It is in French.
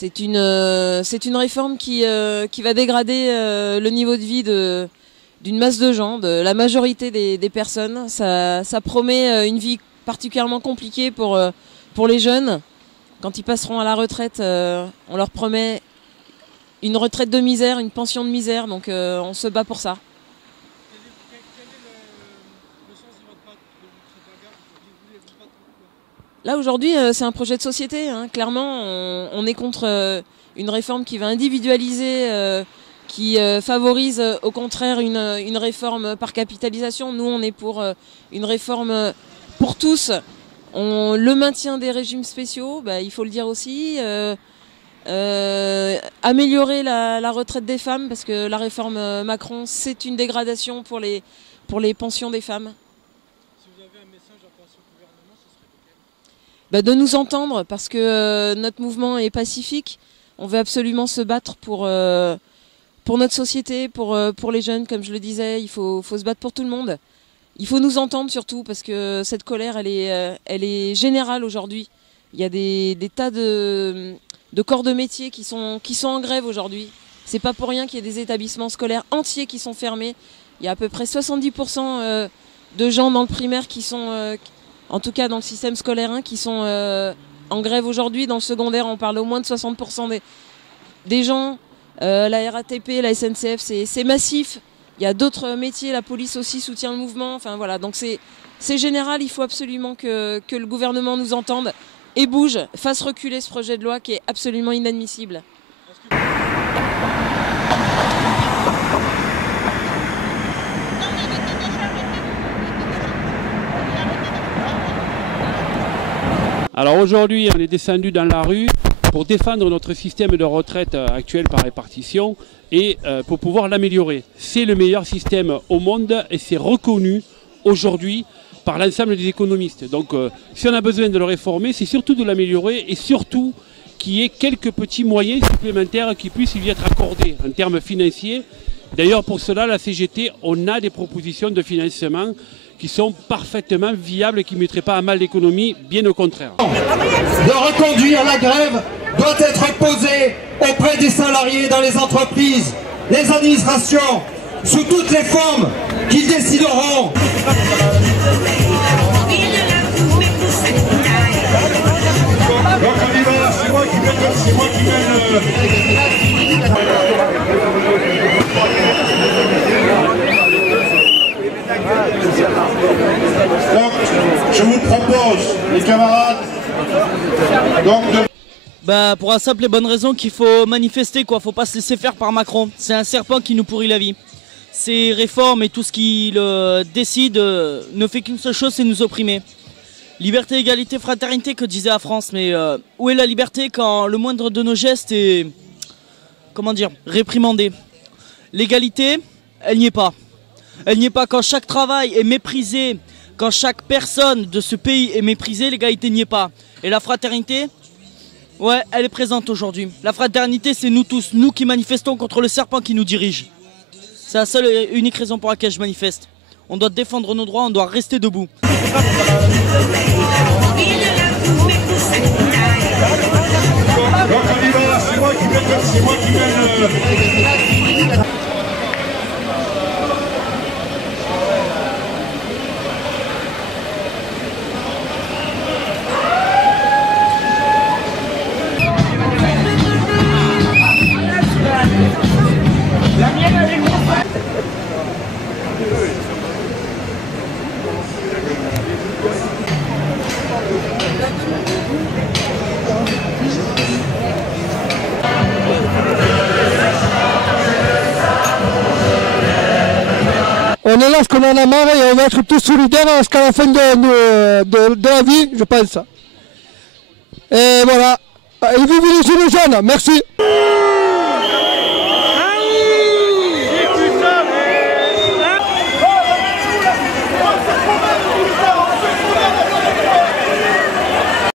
C'est une réforme qui va dégrader le niveau de vie d'une masse de gens, de la majorité des personnes. Ça promet une vie particulièrement compliquée pour les jeunes. Quand ils passeront à la retraite, on leur promet une retraite de misère, une pension de misère, donc on se bat pour ça. Là aujourd'hui c'est un projet de société, hein. Clairement on est contre une réforme qui va individualiser, qui favorise au contraire une réforme par capitalisation. Nous on est pour une réforme pour tous. Le maintien des régimes spéciaux, il faut le dire aussi, améliorer la retraite des femmes, parce que la réforme Macron c'est une dégradation pour les pensions des femmes. De nous entendre, parce que notre mouvement est pacifique. On veut absolument se battre pour notre société, pour les jeunes, comme je le disais. Il faut se battre pour tout le monde. Il faut nous entendre surtout, parce que cette colère, elle est générale aujourd'hui. Il y a des tas de corps de métier qui sont en grève aujourd'hui. C'est pas pour rien qu'il y a des établissements scolaires entiers qui sont fermés. Il y a à peu près 70% de gens dans le primaire qui sont... en tout cas dans le système scolaire, qui sont en grève aujourd'hui. Dans le secondaire, on parle au moins de 60% des gens. La RATP, la SNCF, c'est massif. Il y a d'autres métiers, la police aussi soutient le mouvement. Enfin voilà, donc c'est général. Il faut absolument que le gouvernement nous entende et bouge, fasse reculer ce projet de loi qui est absolument inadmissible. Alors aujourd'hui, on est descendu dans la rue pour défendre notre système de retraite actuel par répartition et pour pouvoir l'améliorer. C'est le meilleur système au monde et c'est reconnu aujourd'hui par l'ensemble des économistes. Donc si on a besoin de le réformer, c'est surtout de l'améliorer et surtout qu'il y ait quelques petits moyens supplémentaires qui puissent lui être accordés en termes financiers. D'ailleurs pour cela, la CGT, on a des propositions de financement qui sont parfaitement viables et qui ne mettraient pas à mal l'économie, bien au contraire. De reconduire la grève doit être posée auprès des salariés dans les entreprises, les administrations, sous toutes les formes qu'ils décideront. Donc on y va, c'est moi qui mène. Donc, je vous propose, les camarades, pour la simple et bonne raison qu'il faut manifester, quoi. Faut pas se laisser faire par Macron. C'est un serpent qui nous pourrit la vie. Ces réformes et tout ce qu'il décide ne fait qu'une seule chose, c'est nous opprimer. Liberté, égalité, fraternité, que disait la France. Mais où est la liberté quand le moindre de nos gestes est, comment dire, réprimandé? L'égalité, elle n'y est pas. Elle n'y est pas quand chaque travail est méprisé, quand chaque personne de ce pays est méprisée, l'égalité n'y est pas. Et la fraternité, ouais, elle est présente aujourd'hui. La fraternité, c'est nous tous, nous qui manifestons contre le serpent qui nous dirige. C'est la seule et unique raison pour laquelle je manifeste. On doit défendre nos droits, on doit rester debout. Donc on y va, c'est moi qui mène. La mienne avec mon frère. On est là parce qu'on en a marre et on va être tous solidaires jusqu'à la fin de la vie, je pense. Et voilà. Et vive les gilets jaunes, merci.